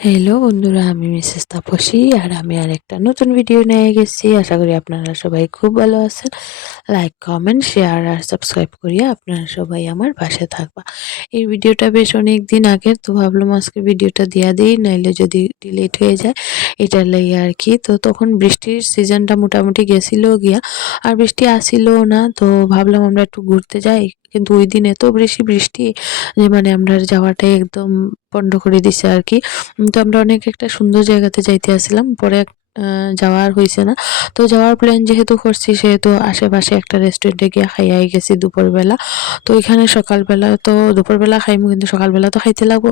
Hello বন্ধুরা, আমি Mrs Tapasi আর আমি আরেকটা নতুন ভিডিও নিয়ে গেছি। আশা করি আপনারা সবাই খুব ভালো আছেন। লাইক, কমেন্ট, শেয়ার আর সাবস্ক্রাইব করিয়া আপনারা সবাই আমার পাশে থাকবা। এই ভিডিওটা বেশ অনেক দিন আগের, তো ভাবলাম আজকে ভিডিওটা দিয়া দিই, নাইলে যদি ডিলিট হয়ে যায় এটার লাগে আর কি। তো তখন বৃষ্টির সিজনটা মোটামুটি গেছিল গিয়া, আর বৃষ্টি আসিলও না, তো ভাবলাম আমরা একটু ঘুরতে যাই। কিন্তু ওই দিন এত বেশি বৃষ্টি যে মানে আমরা যাওয়াটাই একদম বন্ধ করে দিছে আর কি। তো আমরা অনেক একটা সুন্দর জায়গাতে যাইতে আসছিলাম, পরে যাওয়া আর হইছে না। তো যাওয়ার প্ল্যান যেহেতু করছি, সেহেতু আশেপাশে একটা রেস্টুরেন্টে গিয়ে খাইয়াই গেছি দুপুরবেলা। তো এখানে সকালবেলা তো দুপুরবেলা খাইমু, কিন্তু সকালবেলা তো খাইতে লাগবো,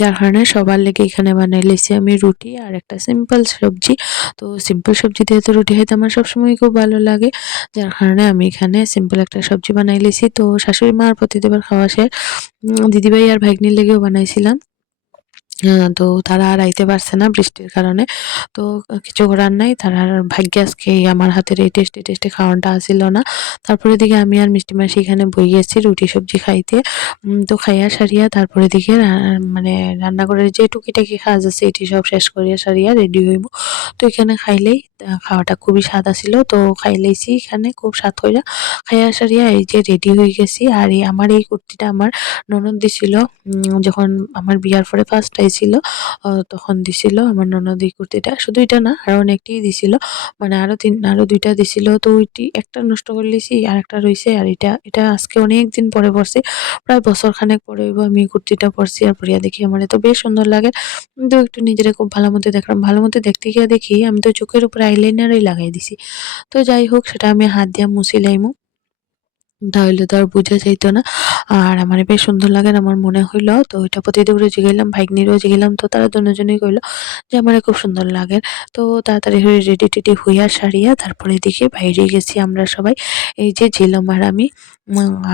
যার কারণে সবার লেগে এখানে বানাই লইছি আমি রুটি আর একটা সিম্পল সবজি। তো সিম্পল সবজি দিয়ে তো রুটি খাইতে আমার সবসময় খুব ভালো লাগে, যার কারণে আমি এখানে সিম্পল একটা সবজি বানাই লইছি। তো শাশুড়ি মা আর প্রতিদেবের খাওয়া শেষ। দিদিভাই আর ভাগ্নির লেগেও বানাইছিলাম। তো তারা আর আইতে পারছে না বৃষ্টির কারণে। তো কিছু করার নাই। তারার ভাগ্যে আজকে এই আমার হাতের এই টেস্টি, টেস্টি খাওয়ানটা আসিল না। তারপরে এদিকে আমি আর মিষ্টি মাসি এখানে বইয়াছি রুটি সবজি খাইতে। তো খাইয়া সারিয়া তারপরে এদিকে মানে রান্নাঘরের যে টুকিটাকি কাজ আছে এটি সব শেষ করিয়া সারিয়া রেডি হইব। তো এখানে খাইলেই খাওয়াটা খুবই স্বাদ আছিল। তো খাইলেইছি এখানে খুব স্বাদ কইরা। খাইয়া সারিয়া এই যে রেডি হয়ে গেছি। আর আমার এই কুর্তিটা আমার ননদ দিছিল। যখন আমার বিয়ার পরে ফার্স্ট আইছিল, তখন দিছিল আমার ননদ এই কুর্তিটা। শুধু এটা না, আরো অনেকটিই দিছিল। মানে আরো ২ টা দিছিল। তো ওইটি একটা নষ্ট করে লইছি, আরেকটা রইছে। আর এটা আজকে অনেকদিন পরে পরছি। প্রায় বছর খানেক পরে হইব আমি এই কুর্তিটা পরছি। আর পরিয়া দেখি আমার এত বেশ সুন্দর লাগে। তো একটু নিজেরে খুব ভালো মতো দেখলাম। ভালো মতো দেখতে গিয়া দেখি আমি তো চোখের উপরে আইলাইনারই লাগাই দিছি। তো যাই হোক, সেটা আমি হাত দিয়া মুছি লাইমু। তাহলে তো আর বুঝা যাইত না। আর আমারে বেশ সুন্দর লাগে, আর আমার মনে হইল। তো ওইটা প্রতিদেবরে জিগাইলাম, ভাগ্নিরও জিগাইলাম। তো তারা দোনোজনেই কইলো যে আমারে খুব সুন্দর লাগে। তো তাড়াতাড়ি হয়ে রেডি-টেডি হইয়া সারিয়া তারপরে এদিকে বাইরে গেছি আমরা সবাই। এই যে ঝিলম আর আমি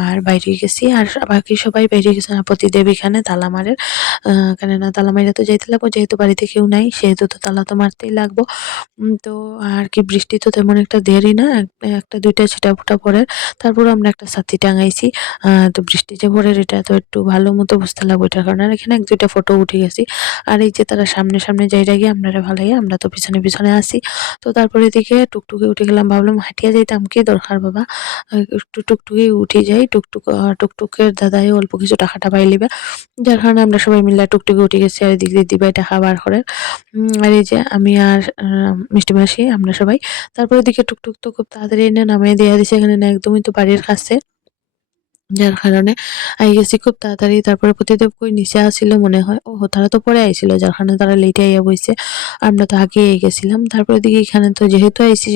আর বাইরে গেছি। আর বাকি সবাই বাইরে গেছে। আর প্রতিদেব এখানে তালা মারে। কেননা তালা মাইরা তো যাইতে লাগবো, যেহেতু বাড়িতে কেউ নাই সেহেতু তো তালা তো মারতেই লাগবো। তো আর কি, বৃষ্টি তো তেমন একটা দেরি না, একটা দুইটা ছিটাফোঁটা পড়ে। তারপর আমরা একটা ছাতি টাঙাইছি। তো বৃষ্টি যে পড়ে এটা তো একটু ভালো মতো বুঝতে লাগবে, এটার কারণে। আর এখানে ১-২টা ফটো উঠে গেছি। আর এই যে তারা সামনে, সামনে যাইরা গিয়ে আপনারা ভালাইয়া আমরা তো পিছনে, পিছনে আছি। তো তারপরে এদিকে টুকটুকে উঠে গেলাম। ভাবলাম হাঁটিয়া যাইতাম, কি দরকার বাবা। একটু টুকটুকি উঠে যাই। টুকটুকের দাদাই অল্প কিছু টাকাটা পাই লিবে। যার কারণে আমরা সবাই মিলে টুকটুকে উঠে গেছি। আর এদিক দিয়ে দিদিভাই টাকা বার করে। আর এই যে আমি আর মিষ্টি মাসি আমরা সবাই। তারপরে এদিকে টুকটুক তো খুব তাড়াতাড়ি এনে নামায় দিয়া দিছে এখানে না, একদমই তো বাড়ির কাছে। যার কারণে গেছি খুব তাড়াতাড়ি। তারপরে প্রতিদেব কই নিচে আছিল মনে হয়। ওহো! তারা তো পরে আইছিল, যার কারণে তারা লেটে আইয়া বইছে। আমরা তো আগেই গেছিলাম। তারপরে দেখি এখানে তো যেহেতু আইছি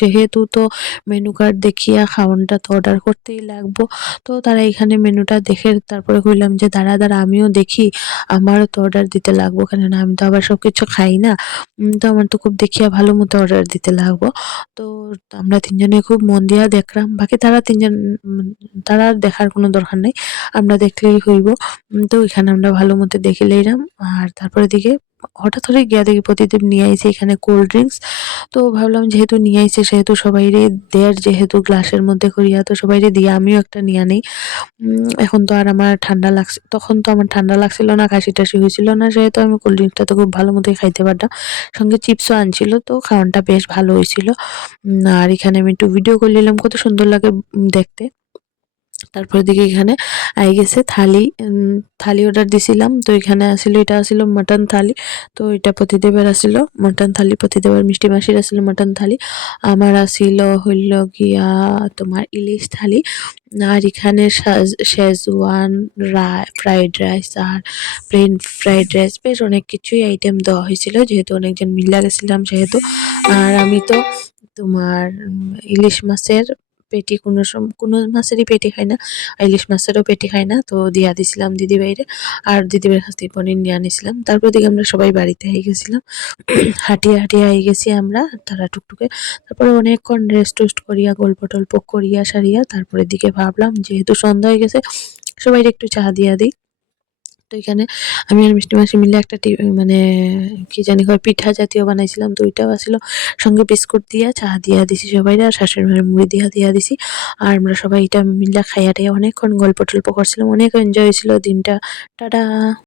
সেহেতু তো মেনু কার্ড দেখিয়া খাওয়ানটা তো অর্ডার করতেই লাগবো। তো তারা এখানে মেনুটা দেখে তারপরে কইলাম যে, "দাঁড়া, দাঁড়া আমিও দেখি। আমারও তো অর্ডার দিতে লাগবো। কেননা আমি তো আবার সবকিছু খাই না। তো আমার তো খুব দেখিয়া ভালো মতো অর্ডার দিতে লাগবো।" তো আমরা ৩ জনে খুব মন দিয়া দেখলাম। বাকি তারা ৩ জন তারা আর দেখার কোনো দরকার নাই। আমরা দেখলেই হইব। তো এখানে আমরা ভালো মতো দেখে লইলাম। আর তারপরে এদিকে হঠাৎ করে গিয়া দেখি প্রতিদেব নিয়ে আইছে এখানে কোল্ড ড্রিংকস। তো ভাবলাম যেহেতু নিয়ে আইছে সেহেতু সবাইরে দেয়ার, যেহেতু গ্লাসের মধ্যে করিয়া, তো সবাইরে দিয়া আমিও একটা নিয়া নেই। এখন তো আর আমার ঠান্ডা লাগছে, তখন তো আমার ঠান্ডা লাগছিল না, কাশি-টাশি হইছিল না, সেহেতু আমি কোল্ড ড্রিংকসটা তো খুব ভালো মতোই খাইতে পারতাম। সঙ্গে চিপসও আনছিল, তো খাওয়ানটা বেশ ভালো হইছিল। আর এখানে আমি একটু ভিডিও করে নিলাম, কত সুন্দর লাগে দেখতে। তারপর এদিকে এখানে গেছে থালি। থালি অর্ডার দিছিলাম। তো এখানে আসিল, এটা আসিল মাটন থালি। তো এটা প্রতিদেবের আসিল মাটন থালি, প্রতিদেবের মিষ্টি মাসির আসিল মাটন থালি। আমার আসিল হইল গিয়া তোমার ইলিশ থালি। আর এখানে শেজওয়ান ফ্রাইড রাইস আর প্লেন ফ্রাইড রাইস, বেশ অনেক কিছুই আইটেম দেওয়া হয়েছিল, যেহেতু অনেকজন মিল্লা গেছিলাম সেহেতু। আর আমি তো তোমার ইলিশ মাছের পেটি, কোনো মাছেরই পেটি খাই না। ইলিশ মাছেরও পেটি খাই না। তো দিয়া দিছিলাম দিদিভাইরে। আর দিদিভাইয়ের কাছ থেকে পনির নিয়া নিছিলাম। তারপর এদিকে আমরা সবাই বাড়িতে গেছিলাম। হাঁটিয়া, হাঁটিয়া গেছি আমরা, তারা টুকটুকে। তারপরে অনেকক্ষণ রেস্ট-টেস্ট করিয়া গল্প-টল্প করিয়া সারিয়া তারপরের দিকে ভাবলাম যেহেতু সন্ধ্যা হয়ে গেছে সবাইরে একটু চা দিয়া দেই। তো এখানে আমি আর মিষ্টি মাসি মিলে একটা মানে কি জানি কয়, পিঠা জাতীয় বানাইছিলাম। তো ওইটাও আছিল। সঙ্গে বিস্কুট দিয়া চা দিয়া দিছি সবাইরে, আর শাশুড়ি মায়ের মুড়ি দিয়া দিছি। আর আমরা সবাই এটা মিল্লা খাইয়া টাইয়া অনেকক্ষণ গল্প-টল্প করছিলাম। অনেক এনজয় হয়েছিল দিনটা। টাটা।